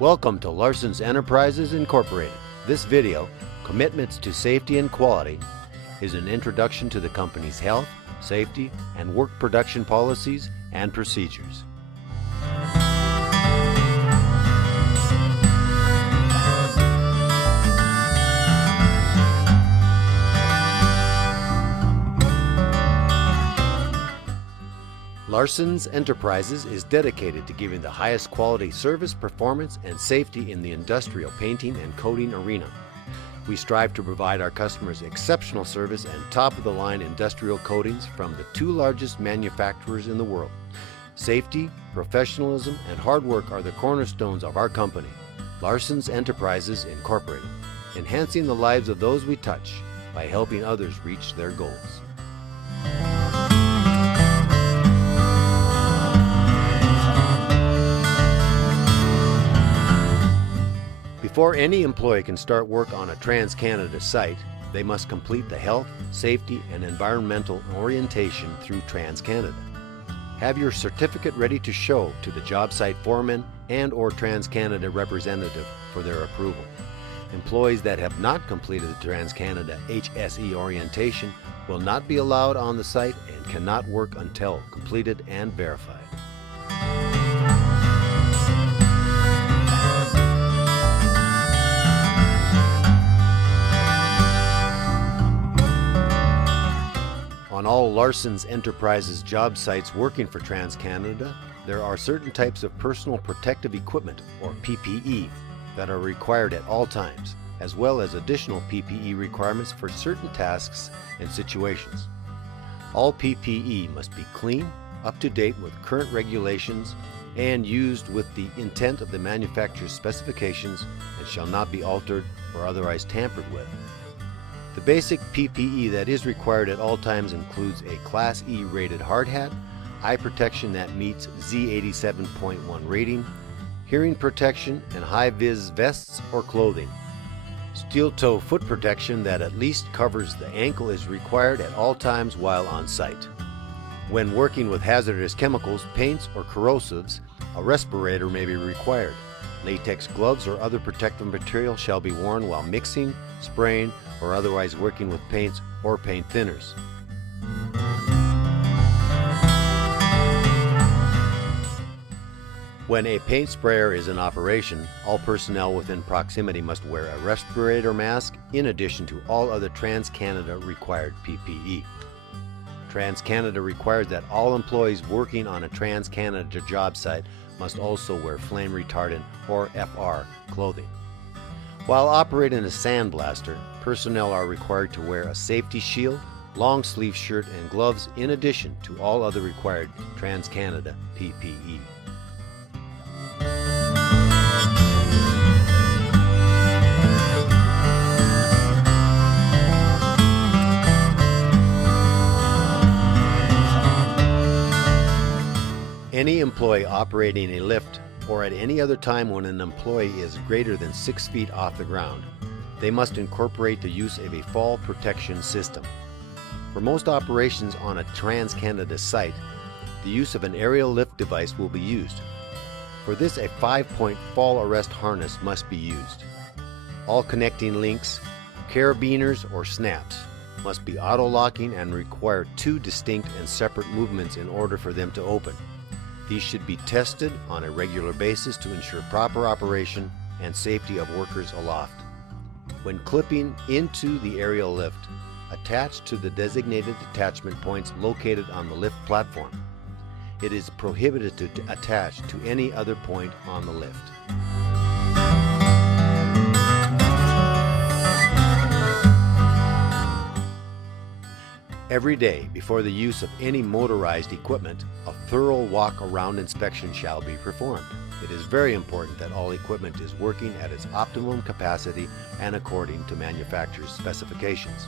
Welcome to Larson's Enterprises Incorporated. This video, Commitments to Safety and Quality, is an introduction to the company's health, safety, and work production policies and procedures. Larson's Enterprises is dedicated to giving the highest quality service, performance, and safety in the industrial painting and coating arena. We strive to provide our customers exceptional service and top-of-the-line industrial coatings from the two largest manufacturers in the world. Safety, professionalism, and hard work are the cornerstones of our company, Larson's Enterprises Incorporated, enhancing the lives of those we touch by helping others reach their goals. Before any employee can start work on a Trans-Canada site, they must complete the health, safety, and environmental orientation through Trans-Canada. Have your certificate ready to show to the job site foreman and/or Trans-Canada representative for their approval. Employees that have not completed the Trans-Canada HSE orientation will not be allowed on the site and cannot work until completed and verified. On all Larson's Enterprises job sites working for Trans-Canada, there are certain types of personal protective equipment, or PPE, that are required at all times, as well as additional PPE requirements for certain tasks and situations. All PPE must be clean, up to date with current regulations, and used with the intent of the manufacturer's specifications and shall not be altered or otherwise tampered with. The basic PPE that is required at all times includes a Class E rated hard hat, eye protection that meets Z87.1 rating, hearing protection, and high-vis vests or clothing. Steel-toe foot protection that at least covers the ankle is required at all times while on site. When working with hazardous chemicals, paints, or corrosives, a respirator may be required. Latex gloves or other protective material shall be worn while mixing, spraying, or otherwise working with paints or paint thinners. When a paint sprayer is in operation, all personnel within proximity must wear a respirator mask in addition to all other Trans-Canada required PPE. Trans-Canada requires that all employees working on a Trans-Canada job site must also wear flame retardant or FR clothing. While operating a sandblaster, personnel are required to wear a safety shield, long sleeve shirt, and gloves in addition to all other required Trans-Canada PPE. Any employee operating a lift or at any other time when an employee is greater than 6 feet off the ground, they must incorporate the use of a fall protection system. For most operations on a Trans-Canada site, the use of an aerial lift device will be used. For this, a 5-point fall arrest harness must be used. All connecting links, carabiners, or snaps must be auto-locking and require 2 distinct and separate movements in order for them to open. These should be tested on a regular basis to ensure proper operation and safety of workers aloft. When clipping into the aerial lift, attach to the designated attachment points located on the lift platform. It is prohibited to attach to any other point on the lift. Every day, before the use of any motorized equipment, a thorough walk-around inspection shall be performed. It is very important that all equipment is working at its optimum capacity and according to manufacturer's specifications.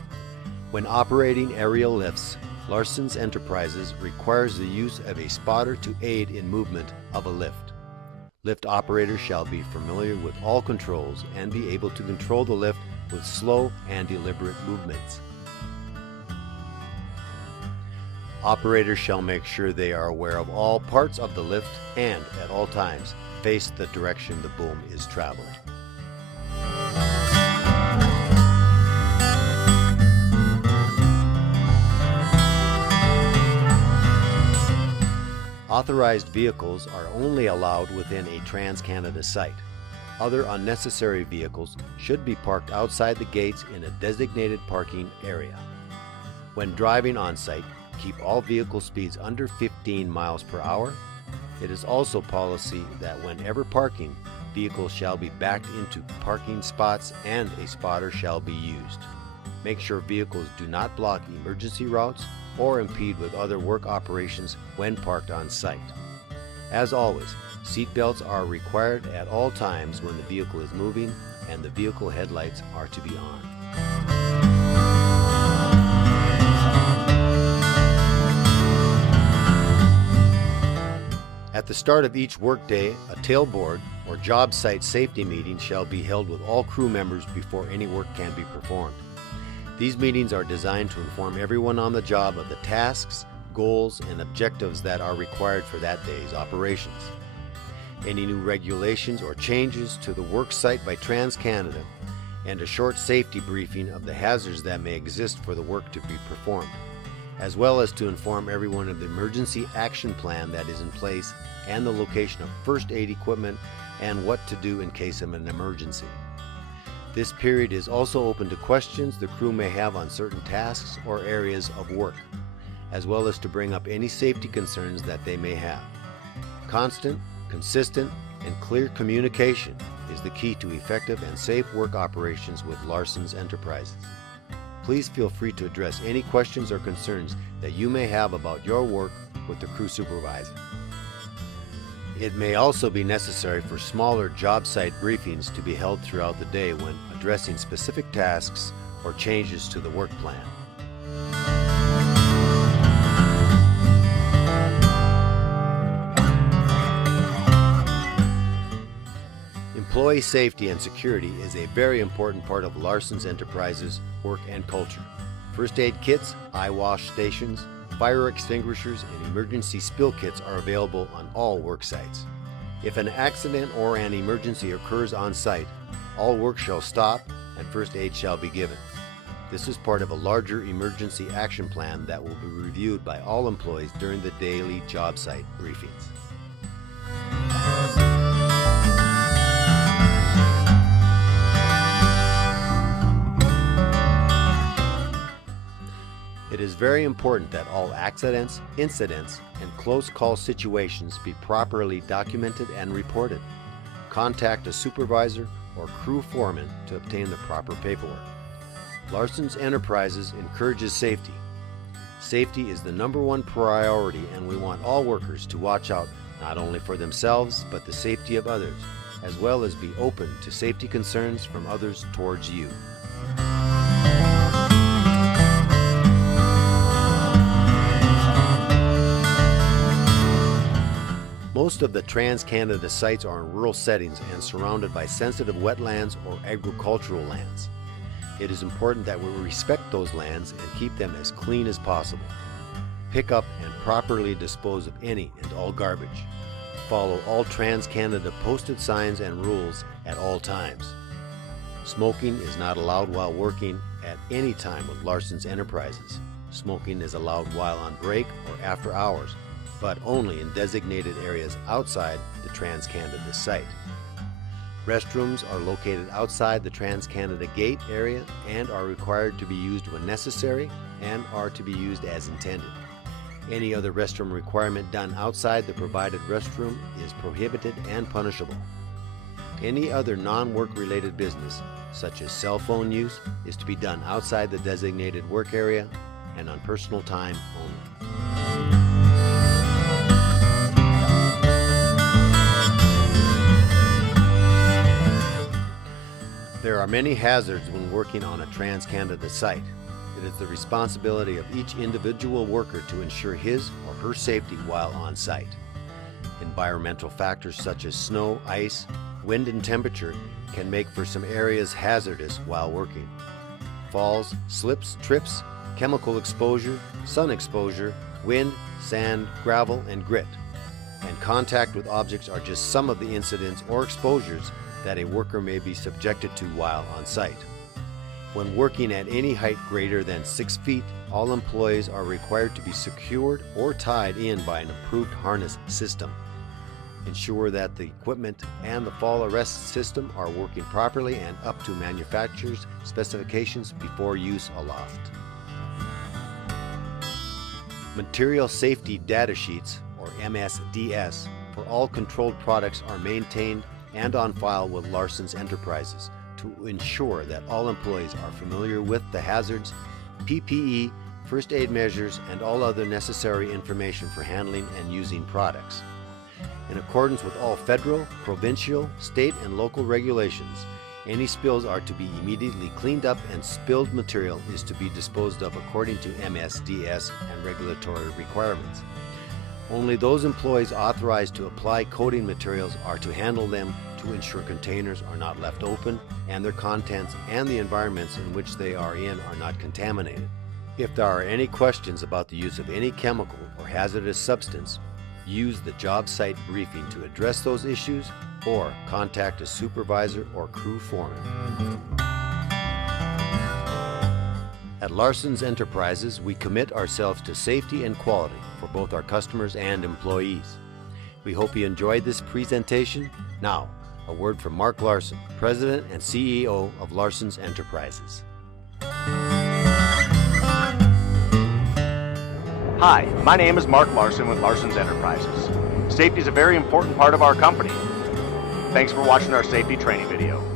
When operating aerial lifts, Larson's Enterprises requires the use of a spotter to aid in movement of a lift. Lift operators shall be familiar with all controls and be able to control the lift with slow and deliberate movements. Operators shall make sure they are aware of all parts of the lift and, at all times, face the direction the boom is traveling. Authorized vehicles are only allowed within a Trans-Canada site. Other unnecessary vehicles should be parked outside the gates in a designated parking area. When driving on site, keep all vehicle speeds under 15 miles per hour. It is also policy that whenever parking, vehicles shall be backed into parking spots and a spotter shall be used. Make sure vehicles do not block emergency routes or impede with other work operations when parked on site. As always, seat belts are required at all times when the vehicle is moving, and the vehicle headlights are to be on. At the start of each workday, a tailboard or job site safety meeting shall be held with all crew members before any work can be performed. These meetings are designed to inform everyone on the job of the tasks, goals, and objectives that are required for that day's operations. Any new regulations or changes to the work site by Trans-Canada, and a short safety briefing of the hazards that may exist for the work to be performed, as well as to inform everyone of the emergency action plan that is in place and the location of first aid equipment and what to do in case of an emergency. This period is also open to questions the crew may have on certain tasks or areas of work, as well as to bring up any safety concerns that they may have. Constant, consistent, and clear communication is the key to effective and safe work operations with Larson's Enterprises. Please feel free to address any questions or concerns that you may have about your work with the crew supervisor. It may also be necessary for smaller job site briefings to be held throughout the day when addressing specific tasks or changes to the work plan. Employee safety and security is a very important part of Larson's Enterprises' work and culture. First aid kits, eye wash stations, fire extinguishers, and emergency spill kits are available on all work sites. If an accident or an emergency occurs on site, all work shall stop and first aid shall be given. This is part of a larger emergency action plan that will be reviewed by all employees during the daily job site briefings. It is very important that all accidents, incidents, and close call situations be properly documented and reported. Contact a supervisor or crew foreman to obtain the proper paperwork. Larson's Enterprises encourages safety. Safety is the #1 priority, and we want all workers to watch out not only for themselves but the safety of others, as well as be open to safety concerns from others towards you. Most of the Trans-Canada sites are in rural settings and surrounded by sensitive wetlands or agricultural lands. It is important that we respect those lands and keep them as clean as possible. Pick up and properly dispose of any and all garbage. Follow all Trans-Canada posted signs and rules at all times. Smoking is not allowed while working at any time with Larson's Enterprises. Smoking is allowed while on break or after hours, but only in designated areas outside the Trans-Canada site. Restrooms are located outside the Trans-Canada gate area and are required to be used when necessary and are to be used as intended. Any other restroom requirement done outside the provided restroom is prohibited and punishable. Any other non-work related business, such as cell phone use, is to be done outside the designated work area and on personal time only. There are many hazards when working on a Trans-Canada site. It is the responsibility of each individual worker to ensure his or her safety while on site. Environmental factors such as snow, ice, wind, and temperature can make for some areas hazardous while working. Falls, slips, trips, chemical exposure, sun exposure, wind, sand, gravel, and grit. and contact with objects are just some of the incidents or exposures that a worker may be subjected to while on site. When working at any height greater than 6 feet, all employees are required to be secured or tied in by an approved harness system. Ensure that the equipment and the fall arrest system are working properly and up to manufacturer's specifications before use aloft. Material Safety Data Sheets, or MSDS, for all controlled products are maintained and on file with Larson's Enterprises to ensure that all employees are familiar with the hazards, PPE, first aid measures, and all other necessary information for handling and using products. In accordance with all federal, provincial, state, and local regulations, any spills are to be immediately cleaned up and spilled material is to be disposed of according to MSDS and regulatory requirements. Only those employees authorized to apply coating materials are to handle them to ensure containers are not left open and their contents and the environments in which they are in are not contaminated. If there are any questions about the use of any chemical or hazardous substance, use the job site briefing to address those issues or contact a supervisor or crew foreman. At Larson's Enterprises, we commit ourselves to safety and quality for both our customers and employees. We hope you enjoyed this presentation. Now, a word from Mark Larson, President and CEO of Larson's Enterprises. Hi, my name is Mark Larson with Larson's Enterprises. Safety is a very important part of our company. Thanks for watching our safety training video.